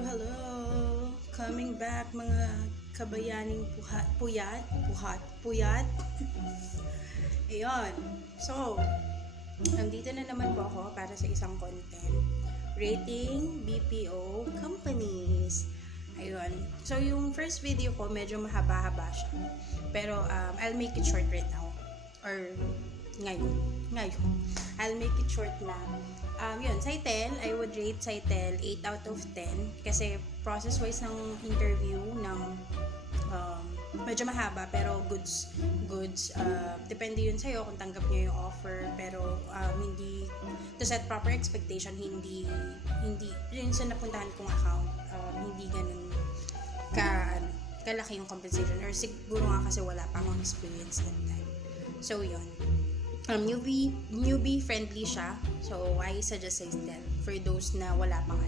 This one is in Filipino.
Hello! Coming back mga kabayaning puyat. Ayun. So, nandito na naman po ako para sa isang content. Rating BPO companies. Ayun. So, yung first video ko medyo mahaba-haba siya. Pero, I'll make it short right now. Or, ngayon. I'll make it short na. Yun, Saitel, I would rate Saitel 8 out of 10 kasi process-wise ng interview ng medyo mahaba pero goods depende yun sa'yo kung tanggap niyo yung offer pero hindi to set proper expectation hindi yun sa napuntahan kong account hindi ganun kalaki yung compensation or siguro nga kasi wala pa akong experience that time. So yun, newbie friendly siya, so I suggest Saitel for those na wala pang